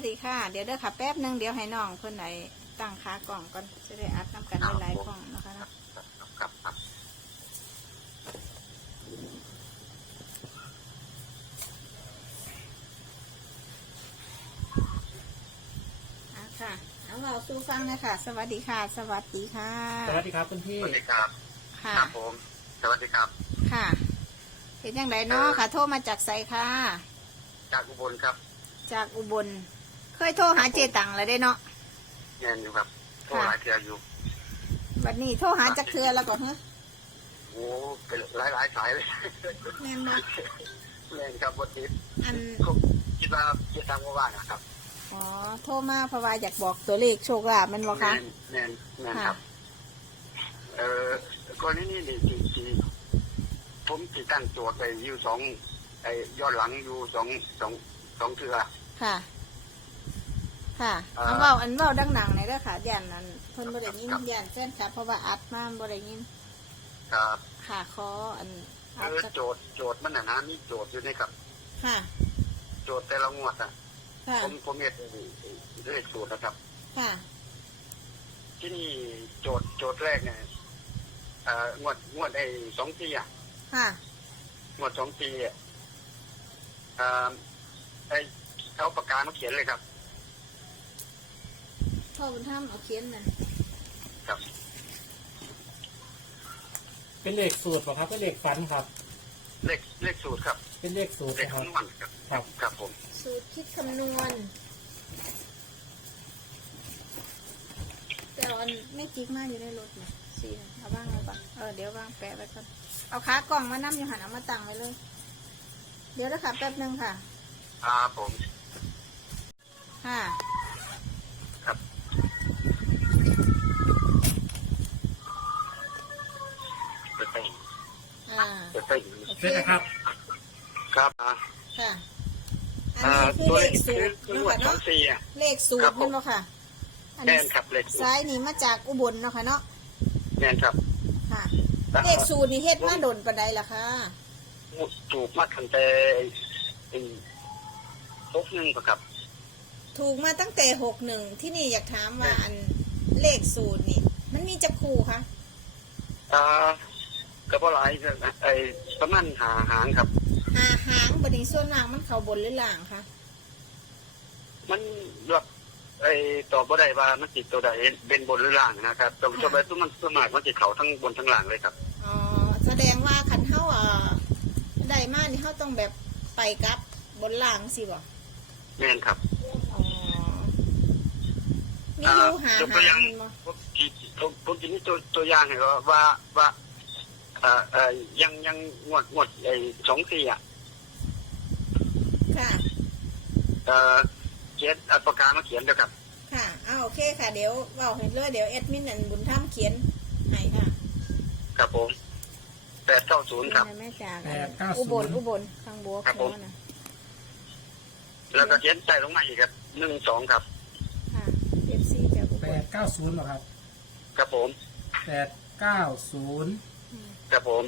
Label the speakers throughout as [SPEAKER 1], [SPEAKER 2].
[SPEAKER 1] ดีค่ะเดี๋ยวเด้อค่ะแป๊บนึงเดี๋ยวให้น้องเพิ่นไหนตั้งขากล่องก่อนจะได้อัดน้ำกันหลายๆกล่องนะคะนะค่ะเอาเราสู้ฟังเลยค่ะสวัสดีค่ะสวัสดีค่ะ
[SPEAKER 2] สวัสดีครับคุณพี่
[SPEAKER 3] สวัสดีครับ
[SPEAKER 1] ค่ะ
[SPEAKER 3] ครับผมสวัสดีครับ
[SPEAKER 1] ค่ะเป็นยังไงเนาะค่ะโทรมาจากไสค่ะ
[SPEAKER 3] จากอุบลครับ
[SPEAKER 1] จากอุบลเคยโทรหาเจตังเลยได้เนาะ
[SPEAKER 3] แน่นอยู่ครับโทรหาเทืออยู่
[SPEAKER 1] วันนี้โทรหาจากเทือแล้วก็เหรอ
[SPEAKER 3] โอ้เป็นหลายสายเลย
[SPEAKER 1] แม่นบ่
[SPEAKER 3] แน่นครับวันนี้
[SPEAKER 1] อัน
[SPEAKER 3] คิดว่าจะทำว่านะครับ
[SPEAKER 1] อ๋อโทรมาเพราะว่าอยากบอกตัวเลขโชคลาภมันบ่คะ
[SPEAKER 3] แน่นครับกรณีนี้ที่ผมติดตั้งโจทย์ไปอยู่สองย้อนหลังอยู่สองเทือ
[SPEAKER 1] ค่ะค่ะอันเว้าดังๆในเด้อค่ะย่านนั้นเพิ่นบ่ได้ยินย่านแฟนค่ะเพราะว่าอัดมาบ่ได้ยิน
[SPEAKER 3] ครับ
[SPEAKER 1] ค่ะขออัน
[SPEAKER 3] โจทย์มันนะมีโจทย์อยู่นี่ครับ
[SPEAKER 1] ค่ะ
[SPEAKER 3] โจทย์แต่ละงวดอ่ะผมเฮ็ดเลขสูตรนะครับ
[SPEAKER 1] ค่ะ
[SPEAKER 3] ที่นี่โจทย์แรกเนี่ยงวด2 ปีอ่ะ
[SPEAKER 1] ค่ะ
[SPEAKER 3] งวด2 ปีอ่ะเขาประกาศมาเขียนเลยครับ
[SPEAKER 1] พ่อบุญธรรมเอาเขียนน่ะ
[SPEAKER 3] ครับ
[SPEAKER 2] เป็นเลขสูตรป่ะครับเป็นเลขฝันครับ
[SPEAKER 3] เลขสูตรครับ
[SPEAKER 2] เป็นเลขสูตร
[SPEAKER 3] เลขคำนวณครับครับผม
[SPEAKER 1] สูตรคิดคำนวณแต่อันไม่จิกมากอยู่ในรถนะสิเอาบ้างเอาบ้างเดี๋ยวบ้างแปะไว้ก่อนเอาขากล่องมานั่อยู่หันเอามาตั้งไว้เลยเดี๋ยวนะคะแป๊บนึงค่ะ
[SPEAKER 3] ครับผม
[SPEAKER 1] ค่ะ
[SPEAKER 3] ครับเปิด
[SPEAKER 2] ใช่ไหมครับ
[SPEAKER 3] ครับ
[SPEAKER 1] ค่ะอันนี้คือเลขสูตรนะคะเนาะเลขสูตรนั่นเนาะค่ะ
[SPEAKER 3] แน่นครับเลข
[SPEAKER 1] ซ้ายนี่มาจากอุบลเนาะค่ะเนาะ
[SPEAKER 3] แน่นครับ
[SPEAKER 1] ค่ะเลขสูตรนี่เฮ็ดมาโดนปานใดล่ะคะ
[SPEAKER 3] ถูกมาตั้งแต่61ครับ
[SPEAKER 1] ถูกมาตั้งแต่61ที่นี่อยากถามว่าอันเลขสูตรนี่มันมีจักคู่คะ
[SPEAKER 3] ก็บ่หลายประมาณหางครับ
[SPEAKER 1] หางบัดนี้ส่วนมากมันเข้าบนหรือล่างคะ
[SPEAKER 3] มันแบบตอบบ่ได้ว่ามันติดตัวใดเป็นบนหรือล่างนะครับตัวใดตัวมันส่วนมากมันติดเขาทั้งบนทั้งล่างเลยครับ
[SPEAKER 1] อ๋อแสดงว่าคันเฮาได้มานี่เฮาต้องแบบไปกับบนล่างสิบ่
[SPEAKER 3] แม่นครับ
[SPEAKER 1] อ๋อมีอยู่หางมันบ่
[SPEAKER 3] ผมจะมีตัวอย่างให้ว่ายังงวด2 4อ่ะ
[SPEAKER 1] ค่ะ
[SPEAKER 3] เขียนปากกามาเขียนเด้อครับ
[SPEAKER 1] ค่ะโอเคค่ะเดี๋ยวเว้าให้เลยเดี๋ยวแอดมินอันบุญธรรมเขียนให้ค่ะ
[SPEAKER 3] ครับผม890ครับ
[SPEAKER 1] แม่จากอุบลทางบัวครับผม
[SPEAKER 3] แล้วก็เขียนใส่ลงมาอีกครับ12ครับ
[SPEAKER 1] ค่ะ FC จากอุบล
[SPEAKER 2] 890เหรอครับ
[SPEAKER 3] ครับผม
[SPEAKER 2] 890
[SPEAKER 3] ครับผม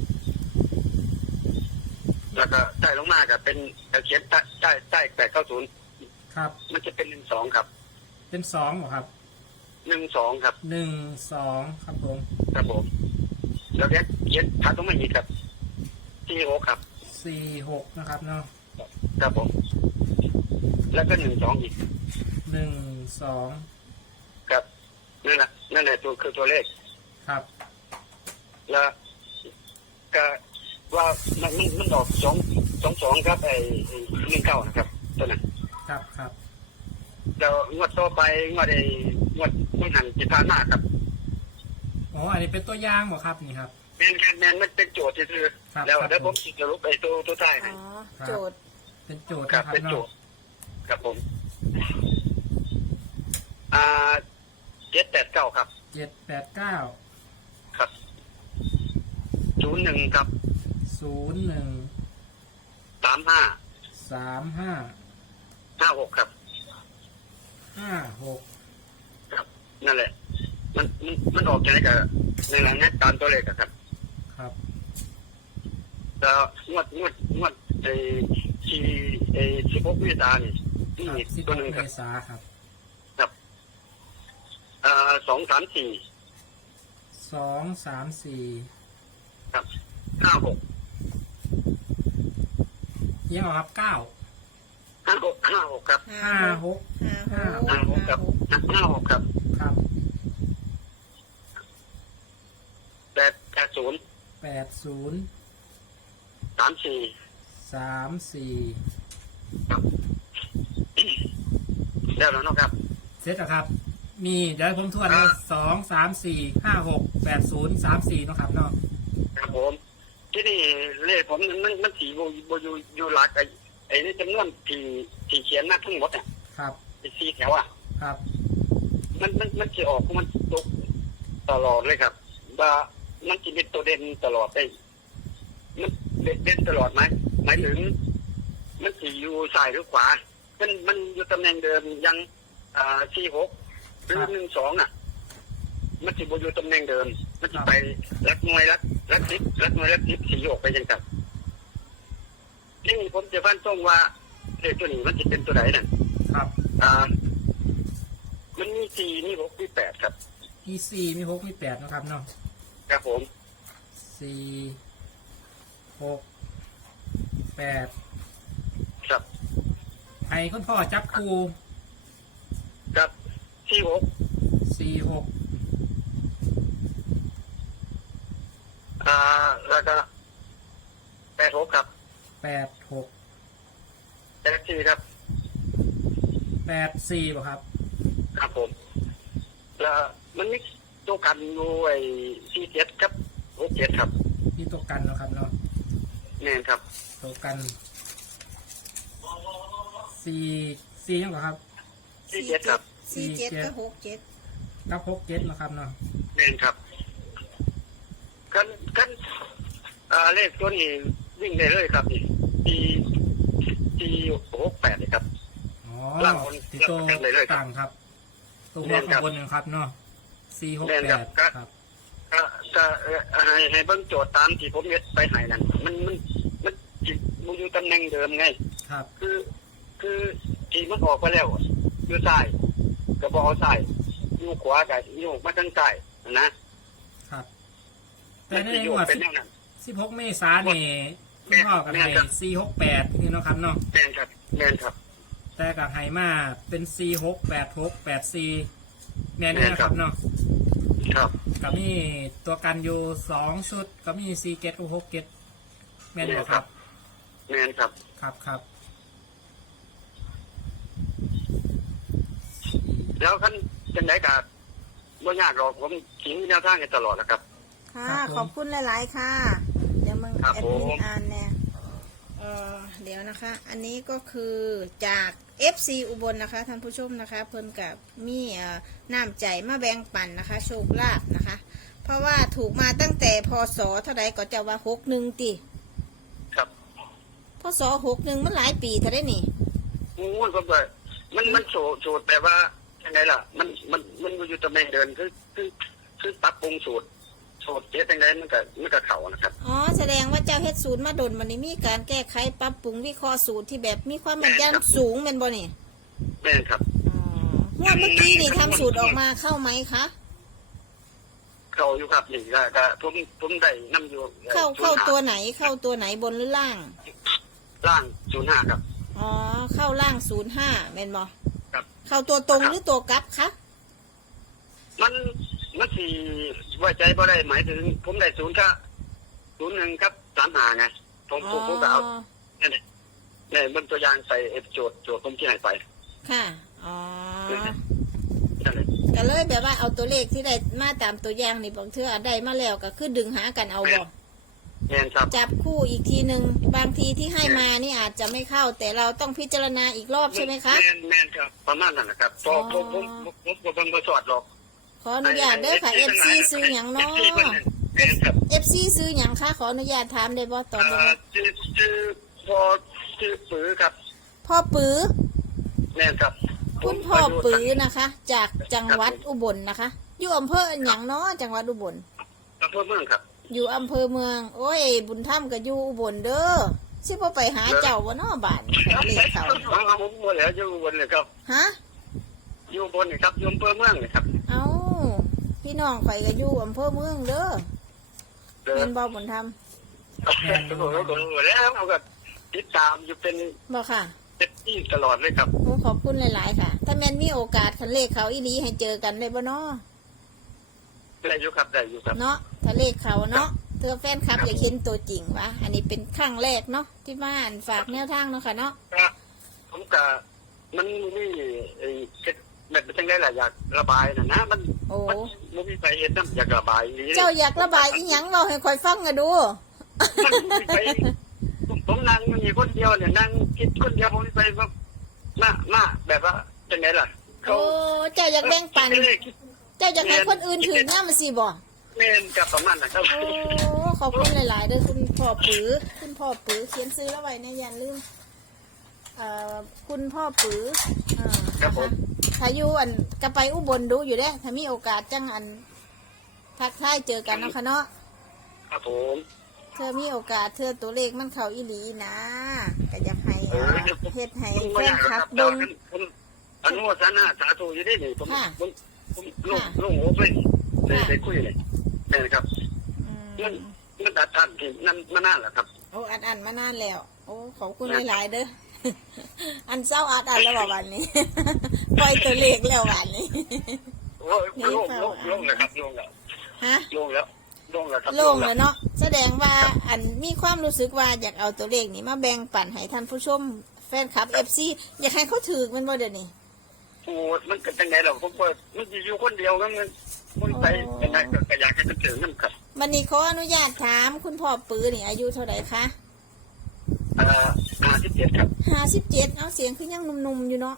[SPEAKER 3] แล้วก็ใส่ลงมากับเป็นเขียนใต้890
[SPEAKER 2] ครับ
[SPEAKER 3] มันจะเป็น12ครับ
[SPEAKER 2] เป็น2เหรอครับ
[SPEAKER 3] 12ครับ
[SPEAKER 2] 12ครับผม
[SPEAKER 3] ครับผมแล้วเขียนถัดลงมาอีกครับ46ครับ
[SPEAKER 2] 46นะครับเนาะ
[SPEAKER 3] ครับผมแล้วก็12อีก
[SPEAKER 2] 12
[SPEAKER 3] ครับนั่นแหละตัวเลข
[SPEAKER 2] ครับ
[SPEAKER 3] แล้วก็ว่ามันออก22ครับ19นะครับตัวนั้น
[SPEAKER 2] ครับ
[SPEAKER 3] แล้วงวดต่อไปงวดมันหันจิตานมากครับ
[SPEAKER 2] อ๋ออันนี้เป็นตัวอย่างเหรอครับนี่ครับ
[SPEAKER 3] แมนมันเป็นโจทย์ที่คือแล้วผมจะรู้ตัวใต้
[SPEAKER 1] อ๋อโจทย์
[SPEAKER 2] เป็นโจทย์
[SPEAKER 3] ครับเป็นโจทย์ครับผม789ครับ
[SPEAKER 2] 789
[SPEAKER 3] ครับ01ครับ
[SPEAKER 2] 01 35
[SPEAKER 3] 56ครับ
[SPEAKER 2] 56
[SPEAKER 3] ครับนั่นแหละมันออกจากไหนกับในหลังนี้ตามตัวเลขครับ
[SPEAKER 2] ครับ
[SPEAKER 3] แล้วงวดที่16 วิสานี่นี่
[SPEAKER 2] ครับ
[SPEAKER 3] ตัวหนึ่ง
[SPEAKER 2] 16
[SPEAKER 3] ครั
[SPEAKER 2] เม
[SPEAKER 3] บ
[SPEAKER 2] ษาครับ
[SPEAKER 3] ครับ234
[SPEAKER 2] 2 3 4
[SPEAKER 3] ครับ56
[SPEAKER 2] ยังเหรอครับ9
[SPEAKER 3] 56ครับ
[SPEAKER 2] 56
[SPEAKER 3] 56ครับ56ครับ
[SPEAKER 2] ครับ
[SPEAKER 3] 80
[SPEAKER 2] 80
[SPEAKER 3] 34
[SPEAKER 2] 34
[SPEAKER 3] ครับแล้วเนาะครับ
[SPEAKER 2] เสร็จแล้วครับ มีเดี๋ยวผมทวนเลย2 3 4 5 6 8 0 3 4เนาะครับเนาะ
[SPEAKER 3] ครับผมที่นี่เลขผมมันสีโบอยู่หลักไอ้นี่จำนวนที่เขียนมาทั้งหมดอ่ะ
[SPEAKER 2] ครับ
[SPEAKER 3] ไอ้4แถวอ่ะ
[SPEAKER 2] ครับ
[SPEAKER 3] มันจะออกมันตกตลอดเลยครับว่ามันจะเป็นตัวเด่นตลอดได้มันเด่นตลอดไหมหมายถึง มันจะอยู่ซ้ายหรือขวามันอยู่ตำแหน่งเดิมยัง46หรือ12อ่ะ มันจะอยู่ตำแหน่งเดิม มันจะไปรักหน่วยรักทิพสีโยกไปยังกับนี่ผมจะฟันตรงว่าเลขตัวนี้มันจะเป็นตัวไหนน่ะ
[SPEAKER 2] ครับ
[SPEAKER 3] มันมี4มี6มี8ครับ
[SPEAKER 2] มี4มี6มี8นะครับเนาะ
[SPEAKER 3] ครับผม
[SPEAKER 2] 4 6 8
[SPEAKER 3] ครับ
[SPEAKER 2] ไอ้คุณพ่อจับครู
[SPEAKER 3] ครับ46
[SPEAKER 2] 4 6
[SPEAKER 3] แล้วก็86ครับ
[SPEAKER 2] 8 6
[SPEAKER 3] 84ครับ
[SPEAKER 2] 8 4ป่ะครับ
[SPEAKER 3] ครับผมแล้วมันมีตัวกันอยู่ไอ้47ครับ67ครับ
[SPEAKER 2] มีตัวกันเนาะครับเนาะ
[SPEAKER 3] แน่นครับ
[SPEAKER 2] ตัวกัน4ยังเหรอครับ
[SPEAKER 3] 47ครับ
[SPEAKER 1] 47กับ67
[SPEAKER 2] กับ67เนาะครับเนาะ
[SPEAKER 3] แน่นครับกันเลขตัวนี้วิ่งได้เลยครับนี่ที่68เลยครับ
[SPEAKER 2] อ๋อ
[SPEAKER 3] ล่างบน
[SPEAKER 2] ติดตัว
[SPEAKER 3] ล่างเลยครับ
[SPEAKER 2] ต่างครับ ตัวหัวข้างบนนะครับเนาะ4 6
[SPEAKER 3] แน่นครับ
[SPEAKER 2] 8ครับ
[SPEAKER 3] ก็ให้เบิ่งโจทย์ตามที่ผมเฮ็ดไปให้นั่นมันจิตมันอยู่ตำแหน่งเดิมไง
[SPEAKER 2] ครับ
[SPEAKER 3] คือที่มันออกไปแล้วอยู่ซ้ายก็บ่เอาซ้ายอยู่ขวาก็อยู่มาทางซ้ายนะครับ
[SPEAKER 2] แต่ใน
[SPEAKER 3] สิ
[SPEAKER 2] ห
[SPEAKER 3] โย
[SPEAKER 2] ม
[SPEAKER 3] ก
[SPEAKER 2] วด
[SPEAKER 3] เป็นแนวนั้น
[SPEAKER 2] 16 เมษายนนี่คุณพ่อกับให้4 6 8นี่เนาะครับเนาะ
[SPEAKER 3] แม่นครับ
[SPEAKER 2] แต่กับไฮมาเป็น4 6 8 6 8 4แม่นี่นะครับเนาะ
[SPEAKER 3] ครับ
[SPEAKER 2] ก็มีตัวกันอยู่2ชุดก็มี4 7 6 7แม่นบ่ครับ
[SPEAKER 3] แม่นครับ
[SPEAKER 2] ครับครับ
[SPEAKER 3] แล้วคันจังไดก็บ่ยากหรอกผมขิงแนวทางให้ตลอดนะครับ
[SPEAKER 1] ค่ะ ขอบคุณหลายๆค่ะ เดี๋ยวมึง
[SPEAKER 3] ครับ
[SPEAKER 1] แอดมิ
[SPEAKER 3] ผ
[SPEAKER 1] น
[SPEAKER 3] ม
[SPEAKER 1] อ่านเนี่ยเดี๋ยวนะคะ อันนี้ก็คือจาก FC อุบลนะคะท่านผู้ชมนะคะ เพิ่นกับมีน้ำใจมาแบ่งปันนะคะ โชคลาภนะคะ เพราะว่าถูกมาตั้งแต่พศเท่าไรก็จะว่า61ติ
[SPEAKER 3] ครับ
[SPEAKER 1] พศ61มันหลายปีเท่าได้นี่
[SPEAKER 3] มันก็แบบมันโฉดแต่ว่ายังไงล่ะ มันอยู่ตำแหน่งเดินคือปรับปรุงสูตรเฮ็ดยังไงมันก็เข้านะครับ
[SPEAKER 1] อ๋อแสดงว่าเจ้าเฮ็ดศูนย์มาดนมันนี่มีการแก้ไขปรับปรุงวิเคราะห์สูตรที่แบบมีความแม่นยำสูงแม่นบ่นี่
[SPEAKER 3] แม่นครับ
[SPEAKER 1] งวดเมื่อกี้นี่ทำสูตรออกมาเข้าไหมคะ
[SPEAKER 3] เข้าอยู่ครับนี่ก็ผมได้นำอยู่
[SPEAKER 1] เข้าตัวไหนเข้าตัวไหนบนหรือล่าง
[SPEAKER 3] ล่าง05ครับ
[SPEAKER 1] อ๋อเข้าล่าง05แม่นบ่
[SPEAKER 3] ครับ
[SPEAKER 1] เข้าตัวตรงหรือตัวกลับคะ
[SPEAKER 3] มันสิไว้ใจบ่ได้หมายถึงผมได้0ค่ะ01ครับ35ไงผมก็เอาเนี่ยมันตัวอย่างใส่โจทย์ผมที่ให้ไป
[SPEAKER 1] ค่ะอ๋อ
[SPEAKER 3] นั่นเลย
[SPEAKER 1] ก็เลยแบบว่าเอาตัวเลขที่ได้มาตามตัวอย่างนี่บางเทื่อได้มาแล้วก็คือดึงหากันเอาบ่
[SPEAKER 3] แม่นครับ
[SPEAKER 1] จับคู่อีกทีหนึ่งบางทีที่ให้มานี่อาจจะไม่เข้า แต่เราต้องพิจารณาอีกรอบใช่ไหมคะ
[SPEAKER 3] แม่นครับประมาณนั้นนะครับผมบ่สอดหรอก
[SPEAKER 1] ขออนุญาตเด้อค่ะ FC ซื้อหยังเนาะ
[SPEAKER 3] แม่นครับ
[SPEAKER 1] FC ซื้อหยังคะขออนุญาตถามได้บ่ตอบได้บ่
[SPEAKER 3] ชื่อปือครับ
[SPEAKER 1] พ่อปื้อ
[SPEAKER 3] แม่นครับ
[SPEAKER 1] คุณพ่อปื้อนะคะ จากจังหวัดอุบลนะคะ อยู่อำเภอหยังเนาะจังหวัดอุบล
[SPEAKER 3] อำเภอเมืองครับ
[SPEAKER 1] อยู่อำเภอเมือง โอ้ย บุญธรรมก็อยู่อุบลเด้อสิบ่ไปหาเจ้าบ่เนาะบ้านเลขเขา
[SPEAKER 3] ผมหมดแล้วอยู่บนเลยครับ
[SPEAKER 1] ฮะ
[SPEAKER 3] อยู่บนเลยครับอยู่อำเภอเมืองเลยครับ
[SPEAKER 1] เอ้าพี่น้องข่อยก็อยู่อำเภอเมืองเด้อเป็นบ่บุญธรรม
[SPEAKER 3] แล้วเราก็ติดตามอยู่เป็น
[SPEAKER 1] บ่ค่ะ
[SPEAKER 3] เต็มที่ตลอดเลยครับ
[SPEAKER 1] โอ้ขอบคุณหลายๆค่ะ ถ้าแม่นมีโอกาสคันเลขเขาอีหลีให้เจอกันได้บ่เนาะ
[SPEAKER 3] ได้อยู่ครับได้อยู่ครับ
[SPEAKER 1] เนาะถ้าเลขเขาเนาะเธอแฟนคลับอยากเห็นตัวจริงวะอันนี้เป็นครั้งแรกเนาะที่บ้านฝากแนวทางเนาะค่ะเนาะ
[SPEAKER 3] ผมก็มันมีไอ้แบบเป็นไงล่ะอยากระบายนะมัน
[SPEAKER 1] โอ้
[SPEAKER 3] มันมีไปเอ็นน้ำอยากระบายนี่
[SPEAKER 1] เจ้าอยากระบายอีหยังเว้าให้ข่อยฟังอะดู
[SPEAKER 3] มันมีไปผมนั่งมีคนเดียวเนี่ยนั่งคิดคนเดียวผมไปมาแบบว่าเป็นไงล่ะ
[SPEAKER 1] โอ้เจ้าอยากแบ่งปัน เจ้าอยากให้คนอื่นถือเนี่ยมันสิบ่
[SPEAKER 3] เล่นกับประมาณนะครับ
[SPEAKER 1] โอ้ขอบคุณหลายๆเด้อคุณพ่อปือคุณพ่อปือเขียนซื้อแล้วไว้นะอย่าลืมคุณพ่อปือนะคะถ้าอยู่อันก็ไปอุบลดูอยู่เด้ถ้ามีโอกาสจังอันทักทายเจอกันเนาะค่ะเนาะ
[SPEAKER 3] ครับผม
[SPEAKER 1] เธอมีโอกาสเธอตัวเลขมันเข้าอีหลีนะก็อยากให้เฮ็ดให้แฟนคลับ
[SPEAKER 3] ด
[SPEAKER 1] เบิ่ง
[SPEAKER 3] อนุโมทนาสาธุอยู่ได้นี่ผมลูกโอ้ไปได้คุยเลยนี่ครับมันตัดทันที่นั่นมานานแล้วครับ
[SPEAKER 1] โอ้อันมานานแล้ว โอ้ขอบคุณหลายๆเด้อ อันเศร้าอัดแล้วบอกวันนี้ ปล่อยตัวเลขแล้ววันนี้
[SPEAKER 3] โอ้ยโล่งเลยครับโล่งแล้ว
[SPEAKER 1] ฮะ
[SPEAKER 3] โล่งแล้วครับ
[SPEAKER 1] โล่งแล้วเนาะแสดงว่าอันมีความรู้สึกว่าอยากเอาตัวเลขนี้มาแบ่งปันให้ท่านผู้ชมแฟนคลับ FC อยากให้เขาถือมันบ่เดี๋ยวนี้
[SPEAKER 3] โอ้มันเกิดยังไงเราผมว่ามันอยู่คนเดียวมันไปยังไงก็อยากให้มันถึงนั่นครับ
[SPEAKER 1] วันนี้ขออนุญาตถามคุณพ่อปือนี่อายุเท่าไหร่คะ
[SPEAKER 3] 57ครับ
[SPEAKER 1] 57เอาเสียงคือยังหนุ่มๆอยู่เนาะ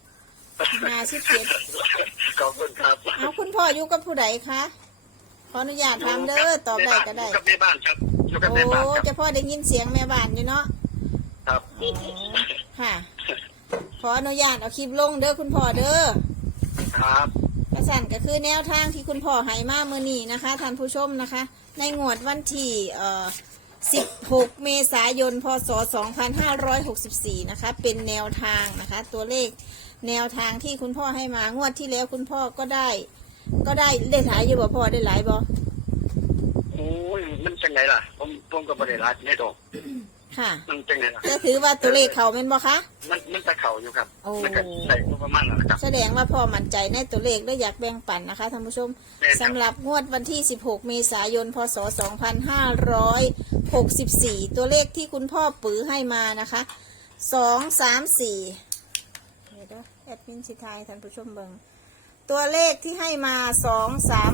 [SPEAKER 1] 57
[SPEAKER 3] ขอบคุณครับ
[SPEAKER 1] เอาคุณพ่ออยู่กับผู้ใดคะขออนุญาตถามเด้อตอบได้ก็ได้
[SPEAKER 3] อยู่กับแม่บ้านครับอยู่กับ
[SPEAKER 1] โอ้
[SPEAKER 3] แม่บ้านครับ
[SPEAKER 1] เจะพ่อได้ยินเสียงแม่บ้านอยู่เนาะ
[SPEAKER 3] ครับ
[SPEAKER 1] อ๋อค่ะ ขออนุญาตเอาคลิปลงเด้อคุณพ่อเด้อ
[SPEAKER 3] ครับ
[SPEAKER 1] ประสันก็คือแนวทางที่คุณพ่อให้มาเมื่อนี้นะคะท่านผู้ชมนะคะ ในงวดวันที่16 เมษายน พศ 2564 นะคะ เป็นแนวทางนะคะ ตัวเลขแนวทางที่คุณพ่อให้มางวดที่แล้วคุณพ่อก็ได้หลายอยู่บ่พ่อได้หลายบ่
[SPEAKER 3] โอ้ยมันจังไงล่ะผมก็ไม่ได้รัดไม่ตก
[SPEAKER 1] ค่ะ
[SPEAKER 3] มันจังไงล่ะ
[SPEAKER 1] จะถือว่าตัวเลขเขาเป็นบ่คะ
[SPEAKER 3] มันตะเข่าอยู่ครับ
[SPEAKER 1] โอ้
[SPEAKER 3] มันก็ใส่ประมาณนั้นครับ
[SPEAKER 1] แสดงว่าพ่อมั่นใจในตัวเลขและอยากแบ่งปันนะคะท่านผู้ชม
[SPEAKER 3] แน่ครับ
[SPEAKER 1] สำหรับงวดวันที่ 16 เมษายน พศ 2564 ตัวเลขที่คุณพ่อปือให้มานะคะ 2 3 4เดี๋ยวนะแอดมินสิทายท่านผู้ชมเบิงตัวเลขที่ให้มา2 3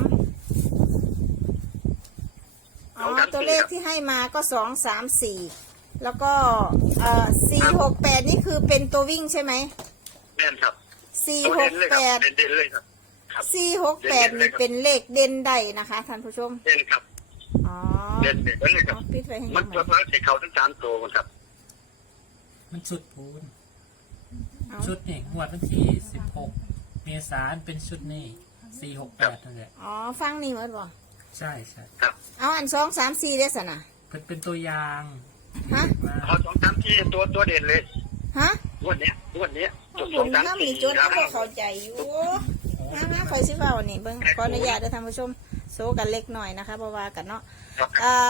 [SPEAKER 1] ตัวเลขที่ให้มาก็2 3 4แล้วก็4 6 8นี่คือเป็นตัววิ่งใช่ไหม
[SPEAKER 3] แน่นครับ
[SPEAKER 1] 4
[SPEAKER 3] ตัวเด่นเลยครับ
[SPEAKER 1] 6 8
[SPEAKER 3] เด่นเลยครับครับ
[SPEAKER 1] 468นี่เป็นเลขเด่นได้นะคะท่านผู้ชม
[SPEAKER 3] เด่นครับ
[SPEAKER 1] อ๋อ
[SPEAKER 3] เด่นเลยครับ
[SPEAKER 1] เอาปิดไว้ให้
[SPEAKER 3] มั
[SPEAKER 1] ยั
[SPEAKER 3] น
[SPEAKER 1] งไง
[SPEAKER 3] ตัวพระสีเขาทั้ง3ตัวมันครับ
[SPEAKER 2] มันชุดปูน
[SPEAKER 1] เอา
[SPEAKER 2] ชุดนี่งวดวันที่16 เมษายนเป็นชุดนี่468นั่นแหละ
[SPEAKER 1] อ๋อฟังนี่หมดบ่
[SPEAKER 2] ใช่ใช่
[SPEAKER 3] ครับ
[SPEAKER 1] เอาอัน2 3 4ได้สนะ
[SPEAKER 2] เป็นตัวอย่าง
[SPEAKER 1] ฮะ
[SPEAKER 2] มา
[SPEAKER 3] เอา2 3ที่ตัวเด่นเลย
[SPEAKER 1] ฮะ
[SPEAKER 3] งวดเนี้ยจุด
[SPEAKER 1] บุญ
[SPEAKER 3] 2 3
[SPEAKER 1] น้ำมี
[SPEAKER 3] 4
[SPEAKER 1] จุดก็เข้าใจอยู่มาคอยสิเฝ้านี่เบิ่งขออนุญาตได้อท่านผู้ชมโซกันเล็กหน่อยนะคะเพราะว่ากันเนาะ
[SPEAKER 3] ครับ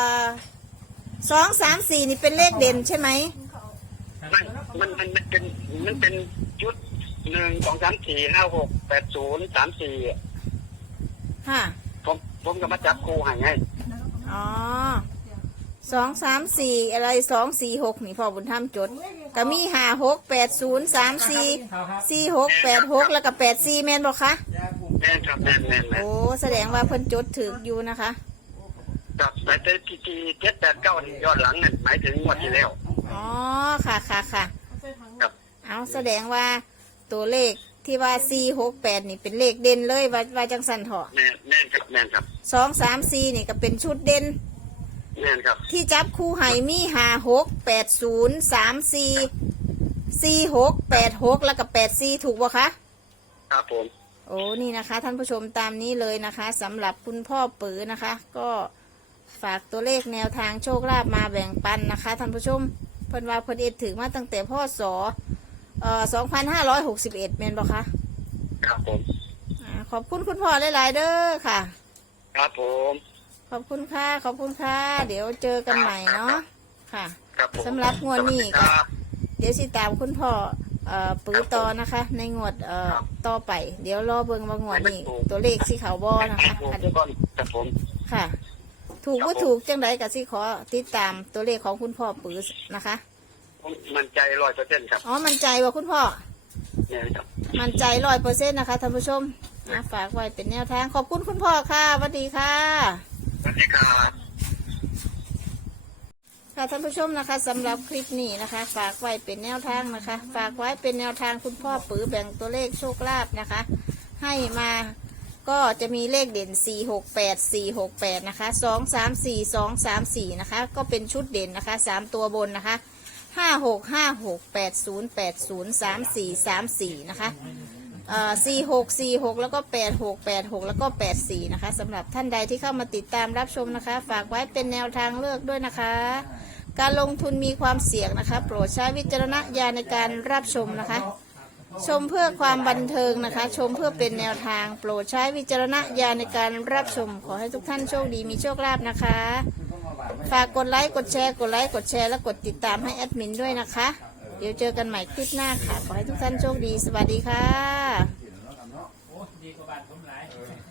[SPEAKER 1] 2 3 4นี่เป็นเลขเด่นใช่ไหม
[SPEAKER 3] มันเป็นชุด1 2 3 4 5 6 8 0 3 4
[SPEAKER 1] ฮะ
[SPEAKER 3] ผมก็มาจับคู่ให้ไง
[SPEAKER 1] อ๋อ2 3 4อะไร2 4 6นี่พ่อบุญธรรมจดก็มี5 6 8 0 3 4 4 6 8 6แล้วก็8 4แม่นบ่คะ
[SPEAKER 3] แน่นครับแน่น
[SPEAKER 1] โอ้แสดงว่าเพิ่นจดถึกอยู่นะคะ
[SPEAKER 3] ครับแต่ที่7 8 9นี่ย้อนหลังนั่นหมายถึงงวดที่แล้ว
[SPEAKER 1] อ๋อค่ะค่ะค่ะ
[SPEAKER 3] ครับ
[SPEAKER 1] เอาแสดงว่าตัวเลขที่ว่า4 6 8นี่เป็นเลขเด่นเลยว่าจังสันเถาะ
[SPEAKER 3] แน่นครับ
[SPEAKER 1] 2 3 4นี่ก็เป็นชุดเด่น
[SPEAKER 3] แน่นครับ
[SPEAKER 1] ที่จับคู่ให้มี5 6 8 0 3 4 4 6 8 6แล้วก็8 4ถูกบ่คะ
[SPEAKER 3] ครับผม
[SPEAKER 1] โอ้นี่นะคะท่านผู้ชมตามนี้เลยนะคะสำหรับคุณพ่อปือนะคะ ก็ฝากตัวเลขแนวทางโชคลาภมาแบ่งปันนะคะท่านผู้ชมเพิ่นว่าเพิ่นเอ็ดถึงมาตั้งแต่พศ2561แม่นบ่คะ
[SPEAKER 3] ครับผม
[SPEAKER 1] ขอบคุณคุณพ่อหลายๆเด้อค่ะ
[SPEAKER 3] ครับผม
[SPEAKER 1] ขอบคุณค่ะ ขอบคุณค่ะ เดี๋ยวเจอกันใหม่เนาะค่ะ
[SPEAKER 3] ครับผม
[SPEAKER 1] สำหรับงวดนี้
[SPEAKER 3] สวัส
[SPEAKER 1] ก็
[SPEAKER 3] ครับ
[SPEAKER 1] เดี๋ยวสิตามคุณพ่อปื้อต่อนะคะ ในงวดต่อไป เดี๋ยวรอเบิ่งว่างวดนี้ตัวเลขสิเขาบ่นะคะ
[SPEAKER 3] ผมเดี๋ยวก่อนครับผม
[SPEAKER 1] ค่ะ ถูก
[SPEAKER 3] ครับ
[SPEAKER 1] ว่า
[SPEAKER 3] ผม
[SPEAKER 1] ถูกจังไดก็สิขอติดตามตัวเลขของคุณพ่อปื้อนะคะ
[SPEAKER 3] ผมมั่นใจ100%ครับ
[SPEAKER 1] อ๋อมั่นใจว่าคุณพ่อ
[SPEAKER 3] เนี่ยครับ
[SPEAKER 1] มั่นใจ100%นะคะท่านผู้ชมฝากไว้เป็นแนวทางขอบคุณคุณพ่อค่ะสวัสดีค่ะ
[SPEAKER 3] สวัสดีครับ
[SPEAKER 1] ค่ะท่านผู้ชมนะคะสำหรับคลิปนี้นะคะ ฝากไว้เป็นแนวทางนะคะ ฝากไว้เป็นแนวทางคุณพ่อปื้อแบ่งตัวเลขโชคลาภนะคะ ให้มาก็จะมีเลขเด่น468นะคะ234นะคะก็เป็นชุดเด่นนะคะ3ตัวบนนะคะ565680803434นะคะ4646แล้วก็8686แล้วก็84นะคะสำหรับท่านใดที่เข้ามาติดตามรับชมนะคะ ฝากไว้เป็นแนวทางเลือกด้วยนะคะ การลงทุนมีความเสี่ยงนะคะ โปรดใช้วิจารณญาณในการรับชมนะคะ ชมเพื่อความบันเทิงนะคะ ชมเพื่อเป็นแนวทาง โปรดใช้วิจารณญาณในการรับชม ขอให้ทุกท่านโชคดีมีโชคลาภนะคะ ฝากกดไลค์กดแชร์กดไลค์กดแชร์และกดติดตามให้แอดมินด้วยนะคะ เดี๋ยวเจอกันใหม่คลิปหน้าค่ะ ขอให้ทุกท่านโชคดีสวัสดีค่ะ
[SPEAKER 2] โอ้ดีกว่าบ้านผมหลาย